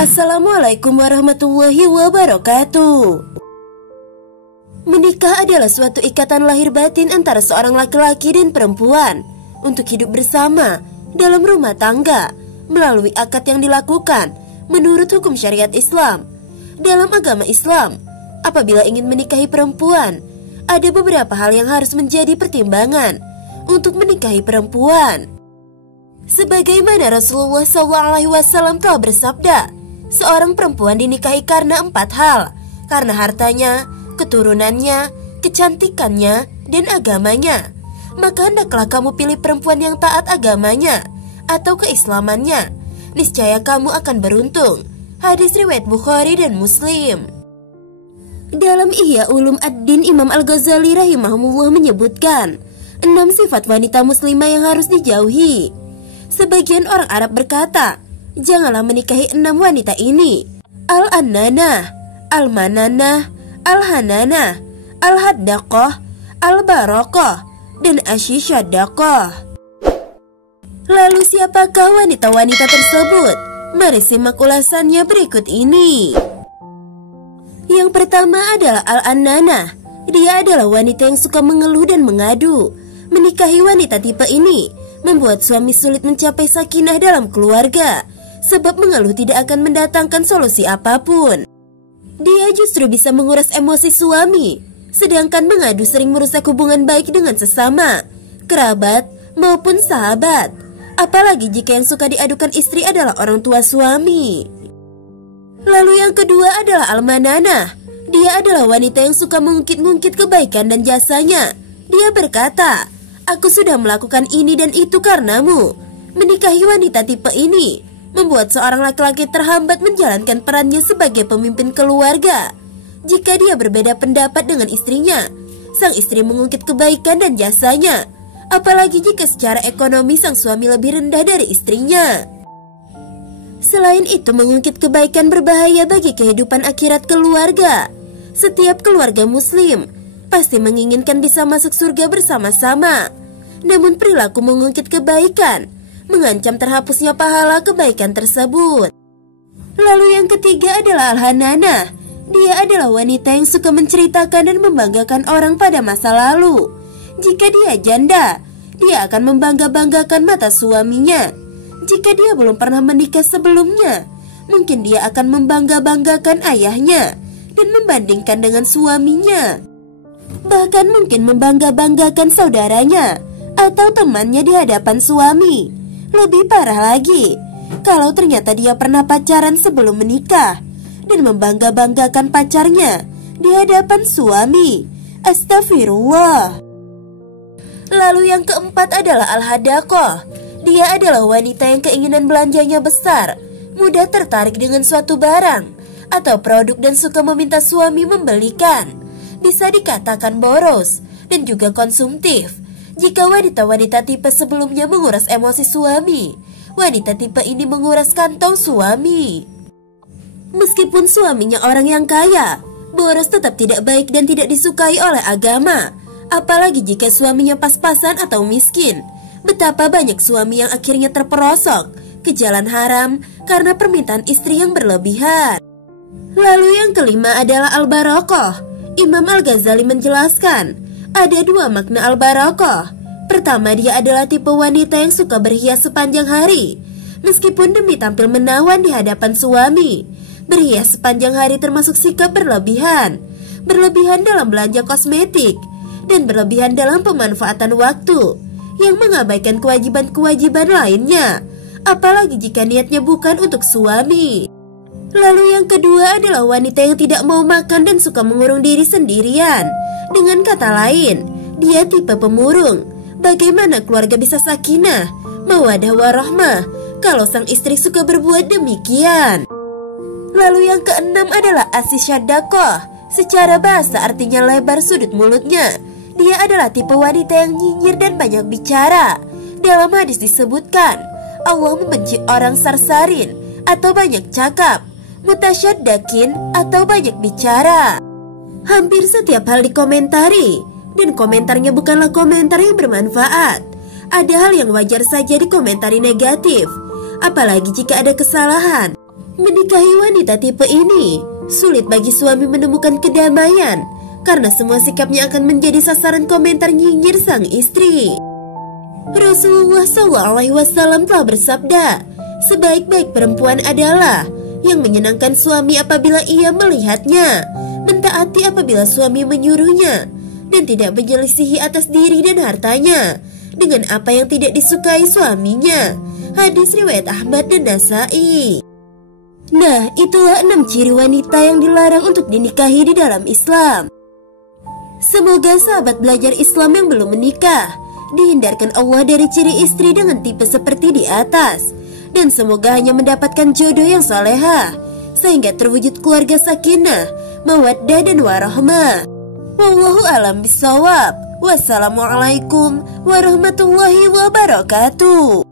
Assalamualaikum warahmatullahi wabarakatuh. Menikah adalah suatu ikatan lahir batin antara seorang laki-laki dan perempuan untuk hidup bersama dalam rumah tangga melalui akad yang dilakukan menurut hukum syariat Islam. Dalam agama Islam, apabila ingin menikahi perempuan, ada beberapa hal yang harus menjadi pertimbangan untuk menikahi perempuan. Sebagaimana Rasulullah SAW telah bersabda, seorang perempuan dinikahi karena 4 hal, karena hartanya, keturunannya, kecantikannya, dan agamanya. Maka hendaklah kamu pilih perempuan yang taat agamanya atau keislamannya. Niscaya kamu akan beruntung. Hadis riwayat Bukhari dan Muslim. Dalam Ihya Ulum Ad-Din, Imam Al-Ghazali rahimahullah menyebutkan 6 sifat wanita muslimah yang harus dijauhi. Sebagian orang Arab berkata, janganlah menikahi 6 wanita ini: Al-Annanah, Al-Mananah, Al-Hananah, Al-Haddaqah, Al-Barakah, dan Asyisyadaqah. Lalu siapakah wanita-wanita tersebut? Mari simak ulasannya berikut ini. Yang pertama adalah Al-Annanah. Dia adalah wanita yang suka mengeluh dan mengadu. Menikahi wanita tipe ini membuat suami sulit mencapai sakinah dalam keluarga, sebab mengeluh tidak akan mendatangkan solusi apapun. Dia justru bisa menguras emosi suami, sedangkan mengadu sering merusak hubungan baik dengan sesama, kerabat, maupun sahabat. Apalagi jika yang suka diadukan istri adalah orang tua suami. Lalu yang kedua adalah Al-Mananah. Dia adalah wanita yang suka mengungkit-ungkit kebaikan dan jasanya. Dia berkata, aku sudah melakukan ini dan itu karenamu. Menikahi wanita tipe ini membuat seorang laki-laki terhambat menjalankan perannya sebagai pemimpin keluarga. Jika dia berbeda pendapat dengan istrinya, sang istri mengungkit kebaikan dan jasanya. Apalagi jika secara ekonomi sang suami lebih rendah dari istrinya. Selain itu, mengungkit kebaikan berbahaya bagi kehidupan akhirat keluarga. Setiap keluarga muslim pasti menginginkan bisa masuk surga bersama-sama. Namun perilaku mengungkit kebaikan mengancam terhapusnya pahala kebaikan tersebut. Lalu yang ketiga adalah Al-Hananah. Dia adalah wanita yang suka menceritakan dan membanggakan orang pada masa lalu. Jika dia janda, dia akan membangga-banggakan mata suaminya. Jika dia belum pernah menikah sebelumnya, mungkin dia akan membangga-banggakan ayahnya dan membandingkan dengan suaminya. Bahkan mungkin membangga-banggakan saudaranya atau temannya di hadapan suami. Lebih parah lagi, kalau ternyata dia pernah pacaran sebelum menikah dan membangga-banggakan pacarnya di hadapan suami. Astagfirullah. Lalu yang keempat adalah Al-Haddaqah. Dia adalah wanita yang keinginan belanjanya besar, mudah tertarik dengan suatu barang atau produk dan suka meminta suami membelikan. Bisa dikatakan boros dan juga konsumtif. Jika wanita-wanita tipe sebelumnya menguras emosi suami, wanita tipe ini menguras kantong suami. Meskipun suaminya orang yang kaya, boros tetap tidak baik dan tidak disukai oleh agama. Apalagi jika suaminya pas-pasan atau miskin. Betapa banyak suami yang akhirnya terperosok ke jalan haram karena permintaan istri yang berlebihan. Lalu yang kelima adalah Al-Barakah. Imam Al-Ghazali menjelaskan, ada 2 makna Al-Barakah. Pertama, dia adalah tipe wanita yang suka berhias sepanjang hari, meskipun demi tampil menawan di hadapan suami. Berhias sepanjang hari termasuk sikap berlebihan. Berlebihan dalam belanja kosmetik, dan berlebihan dalam pemanfaatan waktu, yang mengabaikan kewajiban-kewajiban lainnya, apalagi jika niatnya bukan untuk suami. Lalu yang kedua adalah wanita yang tidak mau makan dan suka mengurung diri sendirian. Dengan kata lain, dia tipe pemurung. Bagaimana keluarga bisa sakinah, mawadah warahmah kalau sang istri suka berbuat demikian? Lalu yang keenam adalah Asyisyadaqah. Secara bahasa artinya lebar sudut mulutnya. Dia adalah tipe wanita yang nyinyir dan banyak bicara. Dalam hadis disebutkan, Allah membenci orang sarsarin atau banyak cakap, mutasyaddakin atau banyak bicara. Hampir setiap hal dikomentari, dan komentarnya bukanlah komentar yang bermanfaat. Ada hal yang wajar saja dikomentari negatif. apalagi jika ada kesalahan. Menikahi wanita tipe ini sulit bagi suami menemukan kedamaian karena semua sikapnya akan menjadi sasaran komentar nyinyir sang istri. Rasulullah SAW telah bersabda, sebaik-baik perempuan adalah yang menyenangkan suami apabila ia melihatnya, mentaati apabila suami menyuruhnya, dan tidak menyelisihi atas diri dan hartanya dengan apa yang tidak disukai suaminya. Hadis riwayat Ahmad dan Nasai. Nah, itulah 6 ciri wanita yang dilarang untuk dinikahi di dalam Islam. Semoga sahabat belajar Islam yang belum menikah dihindarkan Allah dari ciri istri dengan tipe seperti di atas, dan semoga hanya mendapatkan jodoh yang salehah sehingga terwujud keluarga sakinah, mawaddah dan warahmah. Wallahu a'lam bishawab. Wassalamualaikum warahmatullahi wabarakatuh.